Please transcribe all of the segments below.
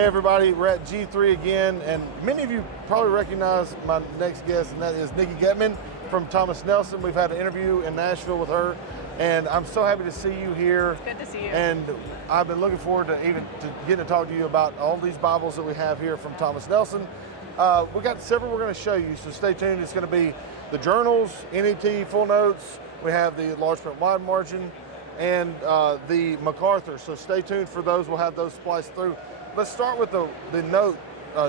Hey everybody, we're at G3 again, and many of you probably recognize my next guest, and that is Nkjb from Thomas Nelson. We've had an interview in Nashville with her, and I'm so happy to see you here. It's good to see you. And I've been looking forward to getting to talk to you about all these Bibles that we have here from Thomas Nelson. We got several we're going to show you, so stay tuned. It's going to be the journals, NET, full notes. We have the large print wide margin, and the MacArthur. So stay tuned for those. We'll have those spliced through. Let's start with the note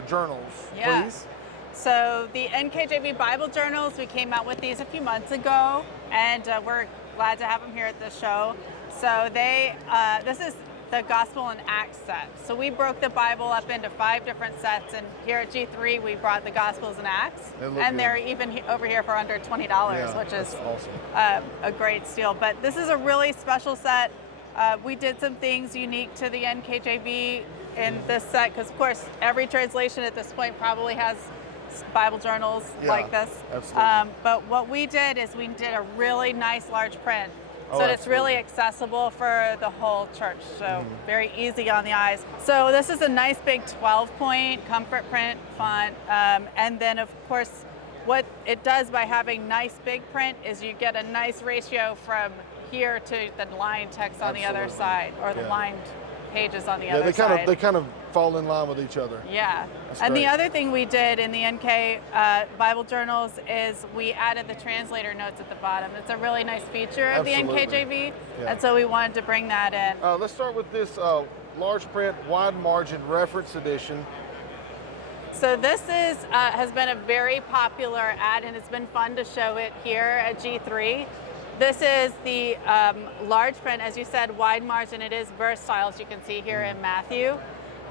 journals, please. So the Nkjb Bible journals, we came out with these a few months ago, and we're glad to have them here at the show. So this is the Gospel and Acts set. So we broke the Bible up into 5 different sets, and here at G3 we brought the Gospels and Acts, and they're even over here for under $20, which is awesome. A great steal. But this is a really special set. We did some things unique to the Nkjb in this set, because of course every translation at this point probably has Bible journals like this. Absolutely. But what we did is we did a really nice large print, so it's really accessible for the whole church, so very easy on the eyes. So this is a nice big 12-point comfort print font, and then of course what it does by having nice big print is you get a nice ratio from here to the lined text on the other side, or the lined pages on the other side. They kind of fall in line with each other. Yeah. And the other thing we did in the NK Bible journals is we added the translator notes at the bottom. It's a really nice feature of the Nkjv, and so we wanted to bring that in. Let's start with this large print wide margin reference edition. So this has been a very popular ad, and it's been fun to show it here at G3. This is the large print, as you said, wide margin. It is versatile, as you can see here in Matthew,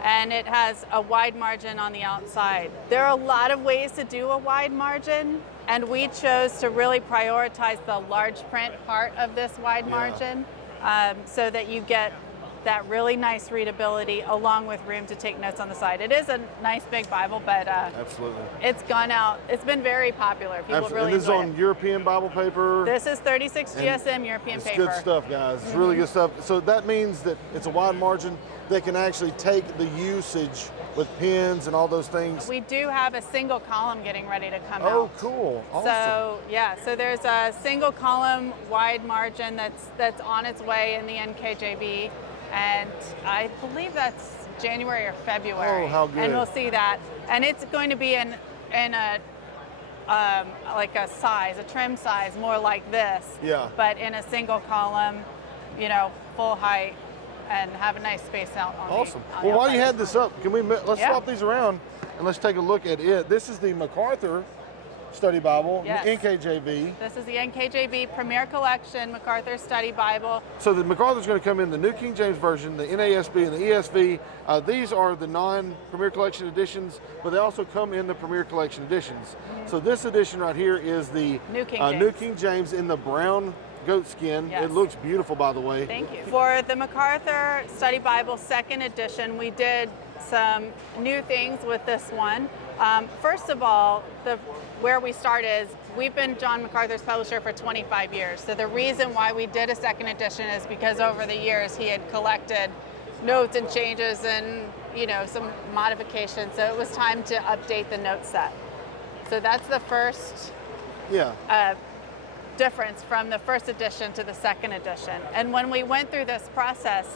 and it has a wide margin on the outside. There are a lot of ways to do a wide margin, and we chose to really prioritize the large print part of this wide margin, so that you get that really nice readability along with room to take notes on the side. It is a nice big Bible, but absolutely, it's gone out. It's been very popular. People really enjoy it. This is on European Bible paper. This is 36 GSM European paper. It's good stuff, guys. It's really good stuff. So that means that it's a wide margin. They can actually take the usage with pens and all those things. We do have a single column getting ready to come out. Oh, cool. Awesome. So yeah, so there's a single column wide margin that's on its way in the Nkjb. And I believe that's January or February. Oh, how good. And we'll see that. And it's going to be in a like a size, a trim size, more like this. Yeah. But in a single column, full height, and have a nice space out on awesome. the Well, while you had this up, let's swap these around and let's take a look at it. This is the MacArthur Study Bible, Nkjv. This is the Nkjb Premier Collection MacArthur Study Bible. So the MacArthur's going to come in the New King James Version, the NASB, and the ESV. These are the non-Premier Collection editions, but they also come in the Premier Collection editions. So this edition right here is the New King James in the brown goat skin. It looks beautiful, by the way. Thank you. For the MacArthur Study Bible 2nd edition, we did some new things with this one. First of all, where we start is, we've been John MacArthur's publisher for 25 years. So the reason why we did a 2nd edition is because over the years he had collected notes and changes and some modifications. So it was time to update the note set. So that's the first difference from the 1st edition to the 2nd edition. And when we went through this process,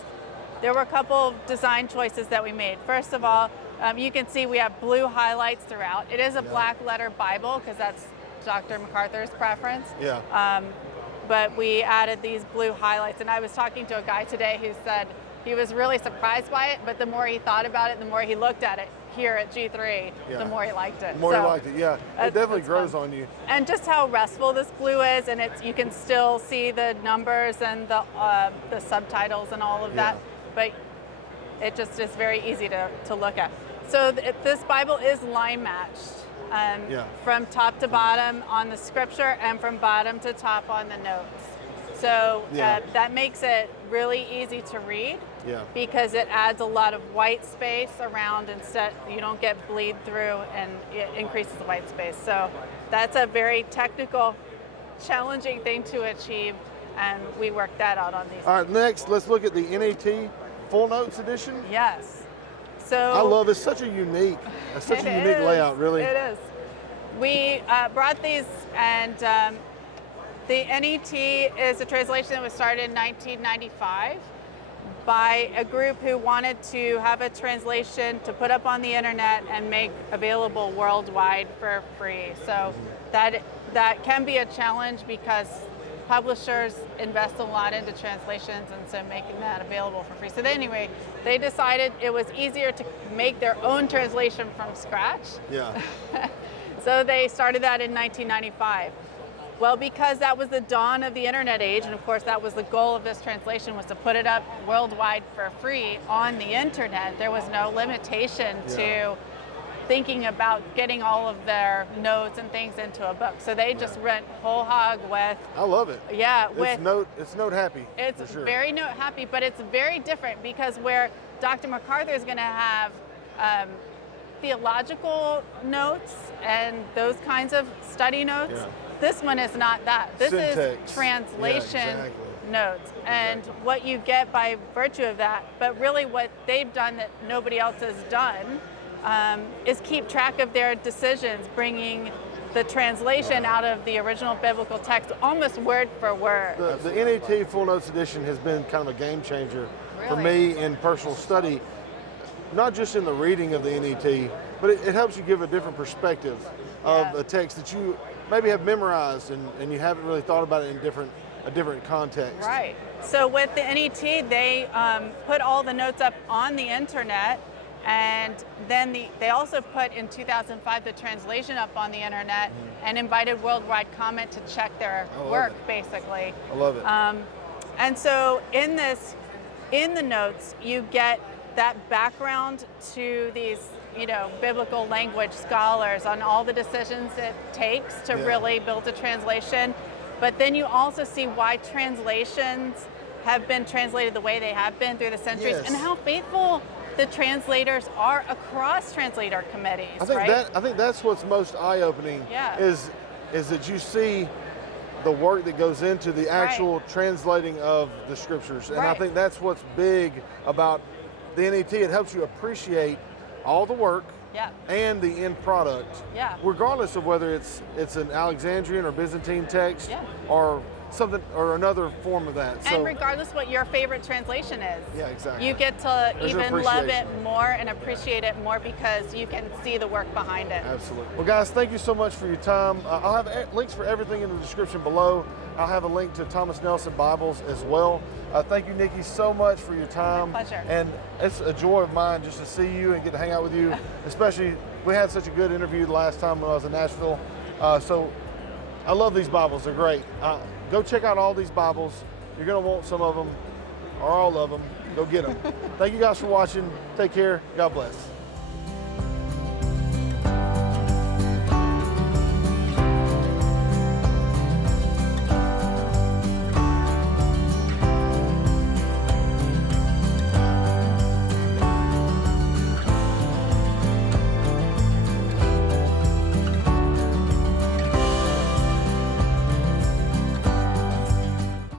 there were a couple of design choices that we made. First of all, you can see we have blue highlights throughout. It is a black letter Bible, because that's Dr. MacArthur's preference. But we added these blue highlights, and I was talking to a guy today who said he was really surprised by it, but the more he thought about it, the more he looked at it here at G3, the more he liked it. The more he liked it, it definitely grows on you. And just how restful this blue is, and you can still see the numbers and the subtitles and all of that, but it just is very easy to look at. So this Bible is line matched from top to bottom on the scripture and from bottom to top on the notes. So that makes it really easy to read because it adds a lot of white space around. Instead, you don't get bleed through, and it increases the white space. So that's a very technical, challenging thing to achieve, and we worked that out on these. All right, next let's look at the NET Full Notes edition. Yes. So I love it's such a unique layout, really. It is. We brought these, and the NET is a translation that was started in 1995 by a group who wanted to have a translation to put up on the internet and make available worldwide for free. So that can be a challenge because publishers invest a lot into translations, and so making that available for free. So anyway, they decided it was easier to make their own translation from scratch. Yeah. So they started that in 1995. Well, because that was the dawn of the internet age, and of course that was the goal of this translation, was to put it up worldwide for free on the internet. There was no limitation to thinking about getting all of their notes and things into a book. So they just went whole hog with. I love it. Yeah, it's note happy. It's for sure. very note happy, but it's very different because where Dr. MacArthur is going to have theological notes and those kinds of study notes, this one is not that. This Syntax. is translation notes, and what you get by virtue of that. But really, what they've done that nobody else has done is keep track of their decisions, bringing the translation out of the original biblical text almost word for word. The NET Full Notes Edition has been kind of a game changer for me in personal study, not just in the reading of the NET, but it helps you give a different perspective of a text that you maybe have memorized and you haven't really thought about it in a different context. Right. So with the NET, they put all the notes up on the internet. And then they also put in 2005 the translation up on the internet and invited worldwide comment to check their work, basically. I love it. And so in the notes, you get that background to these, biblical language scholars on all the decisions it takes to really build a translation. But then you also see why translations have been translated the way they have been through the centuries and how faithful the translators are across translator committees. I think that's what's most eye-opening is that you see the work that goes into the actual translating of the scriptures. And I think that's what's big about the NET. It helps you appreciate all the work and the end product, regardless of whether it's an Alexandrian or Byzantine text or something or another form of that. And regardless what your favorite translation is, exactly. you get to even love it more and appreciate it more because you can see the work behind it. Absolutely. Well, guys, thank you so much for your time. I'll have links for everything in the description below. I'll have a link to Thomas Nelson Bibles as well. Thank you, Nikki, so much for your time. My pleasure. And it's a joy of mine just to see you and get to hang out with you, especially we had such a good interview the last time when I was in Nashville. So I love these Bibles. They're great. Go check out all these Bibles. You're going to want some of them or all of them. Go get them. Thank you guys for watching. Take care. God bless.